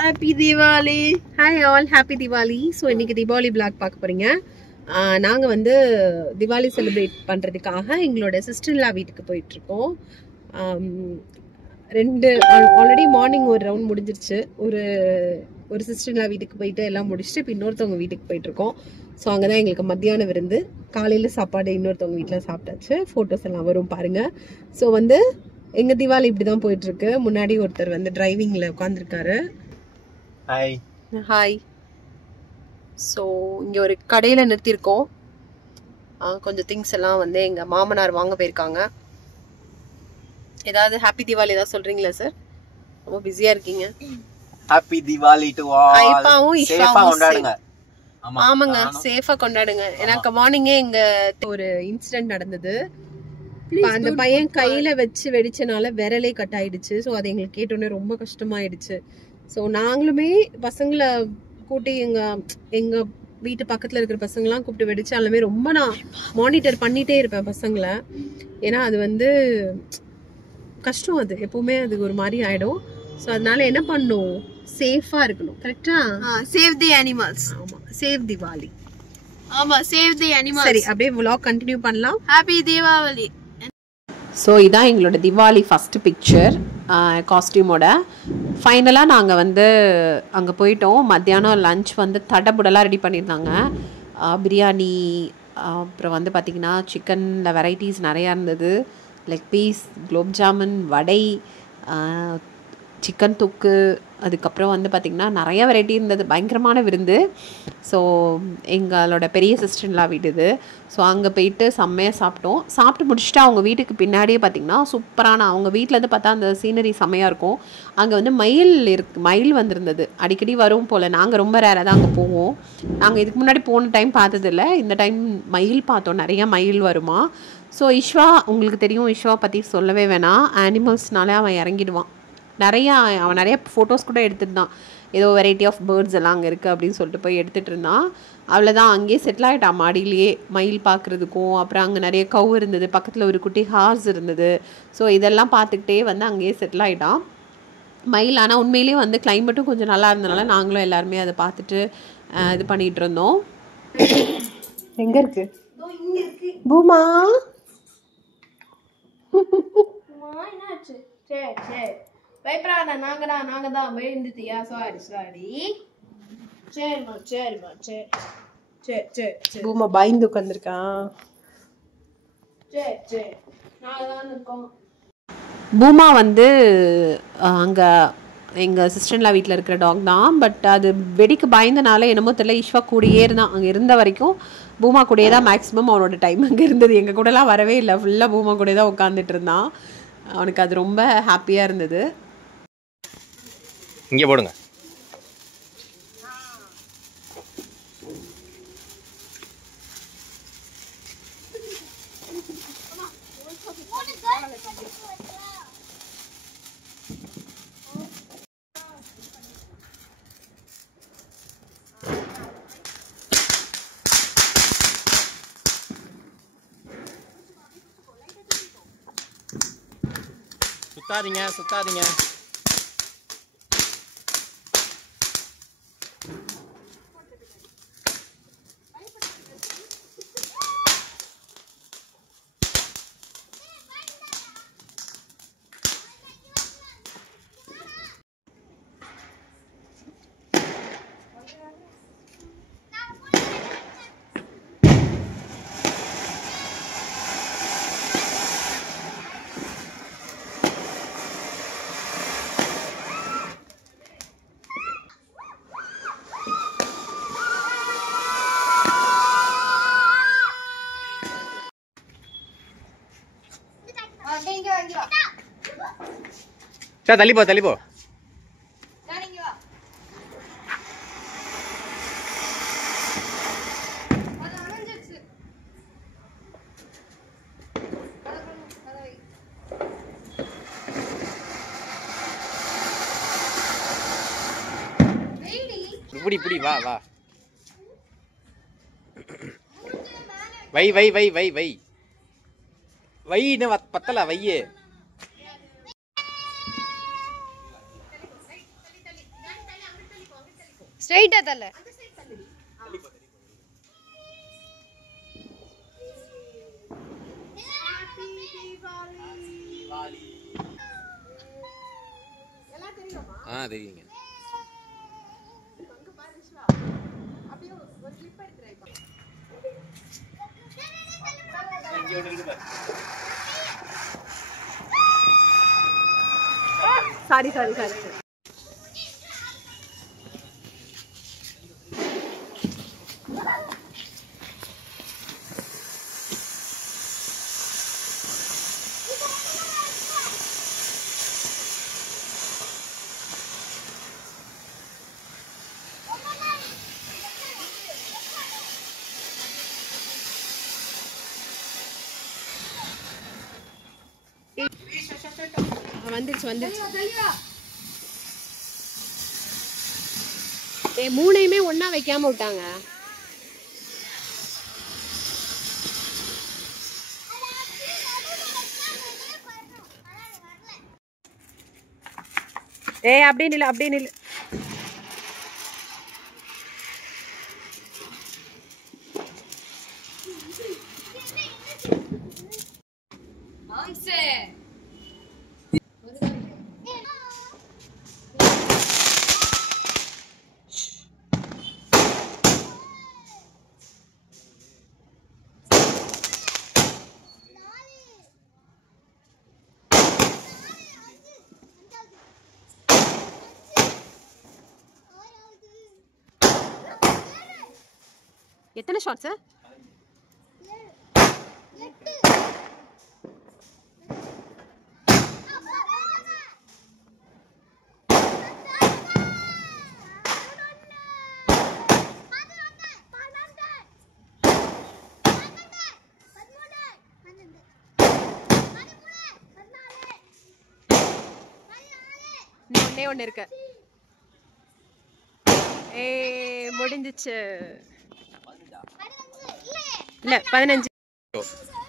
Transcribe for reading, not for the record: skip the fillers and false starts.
Happy Diwali. Hi all, happy Diwali. So இன்னைக்கு Deepavali vlog பார்க்க போறீங்க. நாங்க வந்து தீபாவளி செலிப்ரேட் பண்றதுக்காக எங்களோட சிஸ்டர்லா வீட்டுக்கு போயிட்டு இருக்கோம். ஆல்ரெடி மார்னிங் ஒரு ரவுண்ட் முடிஞ்சிருச்சு. ஒரு சிஸ்டர்லா வீட்டுக்கு போயிட்டு எல்லாம் முடிச்சுட்டு இப்போ இன்னொருத்தவங்க வீட்டுக்கு போயிட்டு இருக்கோம். ஸோ அங்கே தான் எங்களுக்கு மத்தியான விருந்து. காலையில் சாப்பாடு இன்னொருத்தவங்க வீட்டில் சாப்பிட்டாச்சு. ஃபோட்டோஸ் எல்லாம் வரும் பாருங்க. ஸோ வந்து எங்கள் தீபாவளி இப்படி தான் போயிட்டுருக்கு. முன்னாடி ஒருத்தர் வந்து டிரைவிங்கில் உட்காந்துருக்காரு. Hi hi. ஸோ இங்கே ஒரு கடையில் நிறுத்தியிருக்கோம். கொஞ்சம் திங்ஸ் எல்லாம் வந்து எங்கள் மாமனார் வாங்க போயிருக்காங்க. ஏதாவது ஹாப்பி தீபாவளி ஏதாவது சொல்கிறீங்களா சார்? ரொம்ப பிஸியாக இருக்கீங்க. Happy Deepavali to all. ஐப்பாவும் சேஃபா கொண்டாடுங்க. ஆமாங்க, சேஃபா கொண்டாடுங்க. எனக்கு மார்னிங்கே இங்க ஒரு இன்சிடென்ட் நடந்தது. அந்த பையன் கையில வச்சு வெடிச்சனால விரலே கட் ஆயிடுச்சு. ஸோ அது எங்களுக்கு கேட்டோன்னே ரொம்ப கஷ்டமாயிடுச்சு. ஸோ நாங்களுமே பசங்களை கூட்டி எங்க வீட்டு பக்கத்துல இருக்கிற பசங்களாம் கூப்பிட்டு வெடிச்சாலுமே ரொம்ப நான் மானிட்டர் பண்ணிட்டே இருப்பேன் பசங்களை. ஏன்னா அது வந்து கஷ்டம். அது எப்பவுமே அது ஒரு மாதிரி ஆயிடும். ஸோ அதனால என்ன பண்ணும், சேஃபா இருக்கணும். கரெக்டா? சேவ் தி அனிமல்ஸ். ஆமா, சேவ் திவாலி. ஆமா, சேவ் தி அனிமல்ஸ். சரி, அப்படியே vlog கண்டினியூ பண்ணலாம். ஹாப்பி தீபாவளி. ஸோ இதான் எங்களோட திவாலி ஃபஸ்ட்டு பிக்சர் காஸ்டியூமோட. ஃபைனலாக நாங்கள் வந்து அங்கே போயிட்டோம். மத்தியானம் லன்ச் வந்து தடபுடலாக ரெடி பண்ணியிருந்தாங்க. பிரியாணி, அப்புறம் வந்து பார்த்திங்கன்னா சிக்கனில் வெரைட்டிஸ் நிறையா இருந்தது. லெக் பீஸ், குலோப் ஜாமுன், வடை, சிக்கன் தொக்கு, அதுக்கப்புறம் வந்து பார்த்திங்கன்னா நிறைய வெரைட்டி இருந்தது. பயங்கரமான விருந்து. ஸோ எங்களோட பெரிய சிஸ்டர்லாம் வீடு இது. ஸோ அங்கே போயிட்டு செம்மையாக சாப்பிட்டு முடிச்சுட்டு அவங்க வீட்டுக்கு பின்னாடியே பார்த்திங்கன்னா சூப்பரான, அவங்க வீட்டிலேருந்து பார்த்தா அந்த சீனரி செம்மையாக இருக்கும். அங்கே வந்து மயில் வந்திருந்தது. அடிக்கடி வரும் போல். நாங்கள் ரொம்ப ரேராக தான் அங்கே போவோம். நாங்கள் இதுக்கு முன்னாடி போன டைம் பார்த்ததில்ல. இந்த டைம் மயில் பார்த்தோம். நிறையா மயில் வருமா. ஸோ இஷ்வா, உங்களுக்கு தெரியும், இஷ்வா பற்றி சொல்லவே வேணாம். அனிமல்ஸ்னாலே அவன் இறங்கிடுவான். அவன் நிறைய ஃபோட்டோஸ் கூட எடுத்துருந்தான். ஏதோ வெரைட்டி ஆஃப் பேர்ட்ஸ் எல்லாம் அங்கே இருக்குது அப்படின்னு சொல்லிட்டு போய் எடுத்துகிட்டு இருந்தான். அவ்வளோதான், அங்கேயே செட்டில் ஆகிட்டான் மாடியிலேயே மயில் பார்க்குறதுக்கும். அப்புறம் அங்கே நிறைய கவு இருந்தது, பக்கத்தில் ஒரு குட்டி ஹார்ஸ் இருந்தது. ஸோ இதெல்லாம் பார்த்துக்கிட்டே வந்து அங்கேயே செட்டில் ஆகிட்டான் மயில். ஆனால் உண்மையிலேயே வந்து கிளைமேட்டும் கொஞ்சம் நல்லா இருந்தனால நாங்களும் எல்லாருமே அதை பார்த்துட்டு இது பண்ணிகிட்டு இருந்தோம். எங்கே இருக்கு பூமா? என்னாச்சு? சரி சரி, பயப்படாத. நாங்க தான் விழுந்துட்டியா? சாரி. சரிம்மா சரி. பூமா பயந்து உட்காந்துருக்கான். சரி, நாங்க தான் இருக்கோம். பூமா வந்து அங்கே எங்கள் சிஸ்டர்லாம் வீட்டில் இருக்கிற டாக் தான். பட் அது வெடிக்கு பயந்தனால என்னமோ தெரியல, ஈஸ்வா கூடயே இருந்தான். அங்கே இருந்த வரைக்கும் பூமா கூடயே தான் மேக்ஸிமம் அவனோட டைம் அங்கே இருந்தது. எங்கள் கூடலாம் வரவே இல்லை. ஃபுல்லாக பூமா கூட தான் உட்காந்துட்டு இருந்தான். அவனுக்கு அது ரொம்ப ஹாப்பியாக இருந்தது. இங்கே போடுங்க. சுத்தாதீங்க. சார் தள்ளி போ. இப்படி வா. வை இன்னும் பத்தல வையே. ஸ்ட்ரைட்டா தள்ள. தெரியுங்க. சாரி. வந்துருச்சு. மூணையுமே ஒண்ணா வைக்காம விட்டாங்க. அப்படியே நில்லு. எத்தனை ஷாட்ஸ்? ஒண்ணே இருக்கு. முடிஞ்சிச்சு. இல்ல 15.